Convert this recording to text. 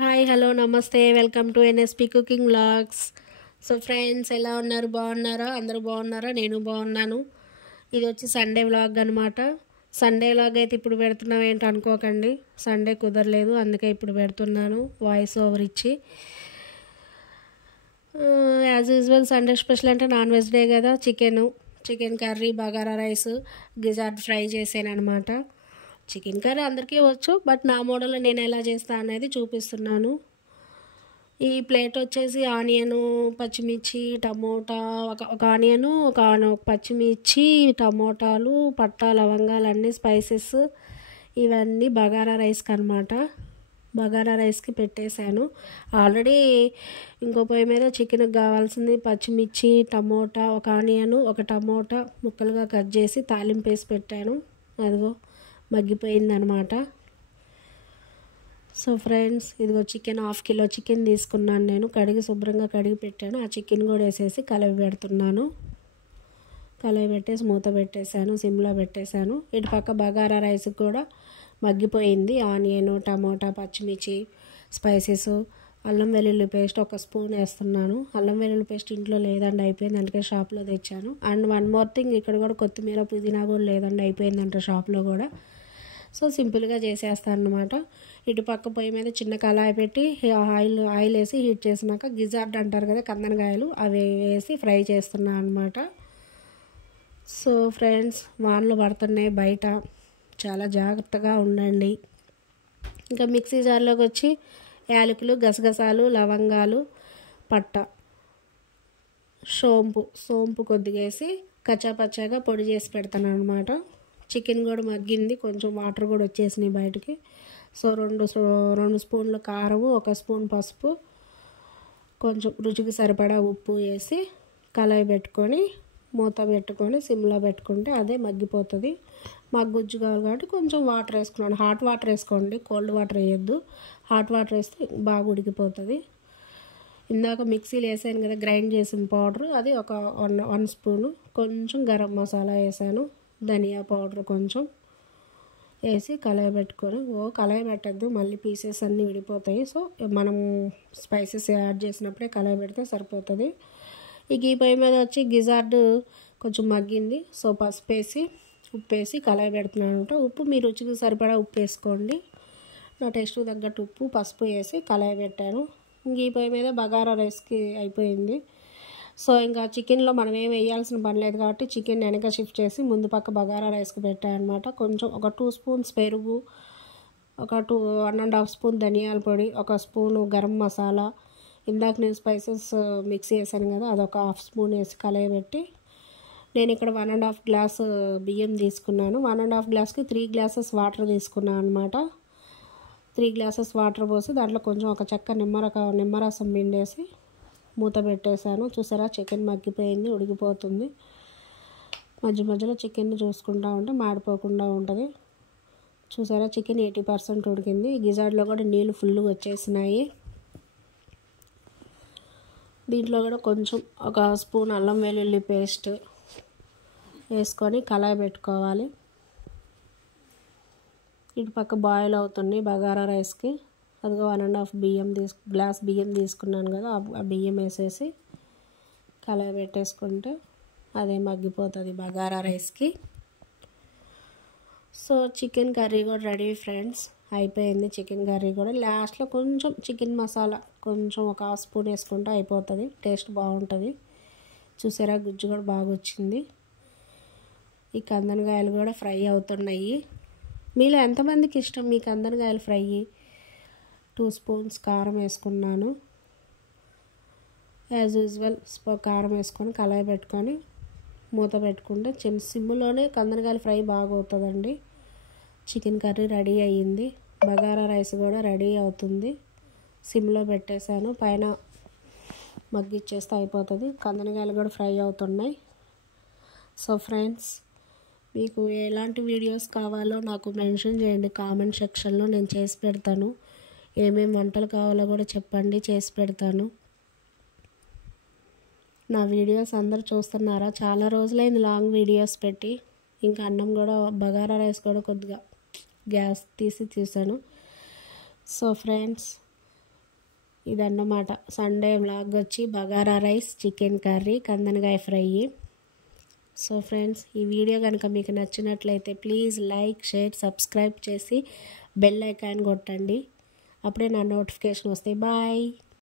Hi hello నమస్తే welcome to NSP cooking vlogs. So friends, ఎలా ఉన్నారు? బాగున్నారా? అందరూ బాగున్నారా? నేను బాగున్నాను. ఇది వచ్చి సండే వ్లాగ్ అనమాట. సండే వ్లాగ్ అయితే ఇప్పుడు పెడుతున్నాం ఏంటి అనుకోకండి, సండే కుదరలేదు, అందుకే ఇప్పుడు పెడుతున్నాను వాయిస్ ఓవర్ ఇచ్చి. యాజ్ యూజువల్ సండే స్పెషల్ అంటే నాన్ వెజ్ డే కదా. Chicken curry, bagara rice, gizzard fry చేసాను అనమాట. చికెన్ కర్రీ అందరికీ వచ్చు, బట్ నా మోడల్లో నేను ఎలా చేస్తాను అనేది చూపిస్తున్నాను. ఈ ప్లేట్ వచ్చేసి ఆనియను, పచ్చిమిర్చి, టమోటా, ఒక ఆనియను, ఒక పచ్చిమిర్చి, టమోటాలు, పట్టా, లవంగాలు, అన్నీ స్పైసెస్, ఇవన్నీ బగారా రైస్కి అనమాట. బగారా రైస్కి పెట్టేశాను ఆల్రెడీ. ఇంకో పొయ్యి మీద చికెన్కి కావాల్సింది పచ్చిమిర్చి, టమోటా, ఒక ఆనియను, ఒక టమోటా ముక్కలుగా కట్ చేసి తాలింపు వేసి పెట్టాను. అదిగో మగ్గిపోయిందనమాట. సో ఫ్రెండ్స్, ఇదిగో చికెన్ 1/2 కిలో చికెన్ తీసుకున్నాను నేను. శుభ్రంగా కడిగి పెట్టాను. ఆ చికెన్ కూడా వేసేసి కలవి పెడుతున్నాను. కలవి పెట్టేసి మూత పెట్టేశాను, సిమ్లో పెట్టేశాను. ఇటు పక్క బగారా రైస్కి కూడా మగ్గిపోయింది. ఆనియన్, టమోటా, పచ్చిమిర్చి, స్పైసెస్, అల్లం వెల్లుల్లి పేస్ట్ 1 స్పూన్ వేస్తున్నాను. అల్లం వెల్లుల్లి పేస్ట్ ఇంట్లో లేదండి, అయిపోయింది, అందుకే షాప్లో తెచ్చాను. అండ్ వన్ మోర్ థింగ్, ఇక్కడ కూడా కొత్తిమీర, పుదీనా కూడా లేదండి, అయిపోయిందంట షాప్లో కూడా. సో సింపుల్గా చేసేస్తాను అనమాట. ఇటు పక్క పొయ్యి మీద చిన్న కళాయి పెట్టి ఆయిల్ వేసి హీట్ చేసినాక గిజార్డ్ అంటారు కదా, కందనకాయలు, అవి వేసి ఫ్రై చేస్తున్నాను అనమాట. సో ఫ్రెండ్స్, వానలు పడుతున్నాయి బయట, చాలా జాగ్రత్తగా ఉండండి. ఇంకా మిక్సీ జార్లోకి వచ్చి యాలకులు, గసగసాలు, లవంగాలు, పట్ట, సోంపు కొద్దిగా వేసి కచ్చాపచ్చాగా పొడి చేసి పెడతాను అనమాట. చికెన్ కూడా మగ్గింది, కొంచెం వాటర్ కూడా వచ్చేసినాయి బయటికి. సో 2 స్పూన్ల కారము, 1 స్పూన్ పసుపు, కొంచెం రుచికి సరిపడా ఉప్పు వేసి కళాయి పెట్టుకొని మూత పెట్టుకొని సిమ్లో పెట్టుకుంటే అదే మగ్గిపోతుంది. మగ్గుజ్జు కావాలి కాబట్టి కొంచెం వాటర్ వేసుకున్నాను. హాట్ వాటర్ వేసుకోండి, కోల్డ్ వాటర్ వేయద్దు. హాట్ వాటర్ వేస్తే బాగా ఉడికిపోతుంది. ఇందాక మిక్సీలో వేసాను కదా గ్రైండ్ చేసిన పౌడర్, అది ఒక 1 స్పూను. కొంచెం గరం మసాలా వేసాను, ధనియా పౌడర్ కొంచెం వేసి కళాయి పెట్టుకొని, కళాయి పెట్టద్దు, మళ్ళీ పీసెస్ అన్నీ విడిపోతాయి. సో మనం స్పైసెస్ యాడ్ చేసినప్పుడే కళాయి పెడితే సరిపోతుంది. ఈ పొయ్యి మీద వచ్చి గిజార్డ్ కొంచెం మగ్గింది. సో పసుపు వేసి ఉప్పు వేసి కళాయి పెడుతున్నాను అనమాట. ఉప్పు మీ రుచికి సరిపడా ఉప్పు వేసుకోండి. నా టేస్ట్కి తగ్గట్టు ఉప్పు, పసుపు వేసి కళాయి పెట్టాను. ఈ పొయ్యి మీద బగారా రైస్కి అయిపోయింది. సో ఇంకా చికెన్లో మనం ఏం వేయాల్సిన పని లేదు కాబట్టి చికెన్ వెనక షిఫ్ట్ చేసి ముందు పక్క బగారా రైస్కి పెట్టాను అనమాట. కొంచెం ఒక 2 స్పూన్స్ పెరుగు, ఒక 1.5 స్పూన్ ధనియాల పొడి, 1 స్పూను గరం మసాలా, ఇందాక నేను స్పైసెస్ మిక్స్ చేశాను కదా, అదొక 1/2 స్పూన్ వేసి కలయి పెట్టి, నేను ఇక్కడ 1.5 గ్లాస్ బియ్యం తీసుకున్నాను. 1.5 గ్లాస్కి 3 గ్లాసెస్ వాటర్ తీసుకున్నాను అనమాట. 3 గ్లాసెస్ వాటర్ పోసి దాంట్లో కొంచెం ఒక చెక్క నిమ్మరసం పిండేసి మూత పెట్టేశాను. చూసారా, చికెన్ మగ్గిపోయింది, ఉడికిపోతుంది. మధ్యలో చికెన్ చూసుకుంటూ ఉంటే మాడిపోకుండా ఉంటుంది. చూసారా, చికెన్ 80% ఉడికింది. గిజార్డ్లో కూడా నీళ్ళు ఫుల్గా వచ్చేసినాయి. దీంట్లో కూడా కొంచెం 1 స్పూన్ అల్లం వెల్లుల్లి పేస్ట్ వేసుకొని కళాయి పెట్టుకోవాలి. ఇటు పక్క బాయిల్ అవుతుంది బగారా రైస్కి. అదిగో 1.5 గ్లాస్ బియ్యం తీసుకున్నాను కదా, ఆ బియ్యం వేసేసి కళాయి పెట్టేసుకుంటే అదే మగ్గిపోతుంది బగారా రైస్కి. సో చికెన్ కర్రీ కూడా రెడీ ఫ్రెండ్స్, అయిపోయింది చికెన్ కర్రీ కూడా. లాస్ట్లో కొంచెం చికెన్ మసాలా కొంచెం 1 స్పూన్ వేసుకుంటే అయిపోతుంది, టేస్ట్ బాగుంటుంది. చూసారా, గుజ్జు కూడా బాగా వచ్చింది. ఈ కందనకాయలు కూడా ఫ్రై అవుతున్నాయి. మీలో ఎంతమందికి ఇష్టం మీ కందనకాయలు ఫ్రై? 2 స్పూన్స్ కారం వేసుకున్నాను. యాజ్ యూజువల్ కారం వేసుకొని కళాయి పెట్టుకొని మూత పెట్టుకుంటే సిమ్లోనే కందనకాయలు ఫ్రై బాగా అవుతుందండి. చికెన్ కర్రీ రెడీ అయ్యింది. బగారా రైస్ కూడా రెడీ అవుతుంది. సిమ్లో పెట్టేశాను, పైన మగ్గిచ్చేస్తే అయిపోతుంది. కందనకాయలు కూడా ఫ్రై అవుతున్నాయి. సో ఫ్రెండ్స్, మీకు ఎలాంటి వీడియోస్ కావాలో నాకు మెన్షన్ చేయండి కామెంట్ సెక్షన్లో, నేను చేసి పెడతాను. ఏమేమి వంటలు కావాలో కూడా చెప్పండి, చేసి పెడతాను. నా వీడియోస్ అందరు చూస్తున్నారా? చాలా రోజులైంది లాంగ్ వీడియోస్ పెట్టి. ఇంకా అన్నం కూడా బగారా రైస్ కూడా కొద్దిగా గ్యాస్ తీసాను. సో ఫ్రెండ్స్, ఇదన్నమాట సండే వ్లాగ్ వచ్చి బగారా రైస్, చికెన్ కర్రీ, కందనకాయ ఫ్రై. సో ఫ్రెండ్స్, ఈ వీడియో కనుక మీకు నచ్చినట్లయితే ప్లీజ్ లైక్, షేర్, సబ్స్క్రైబ్ చేసి బెల్ ఐకాన్ కొట్టండి. అప్పుడే నా నోటిఫికేషన్ వస్తాయి. బాయ్.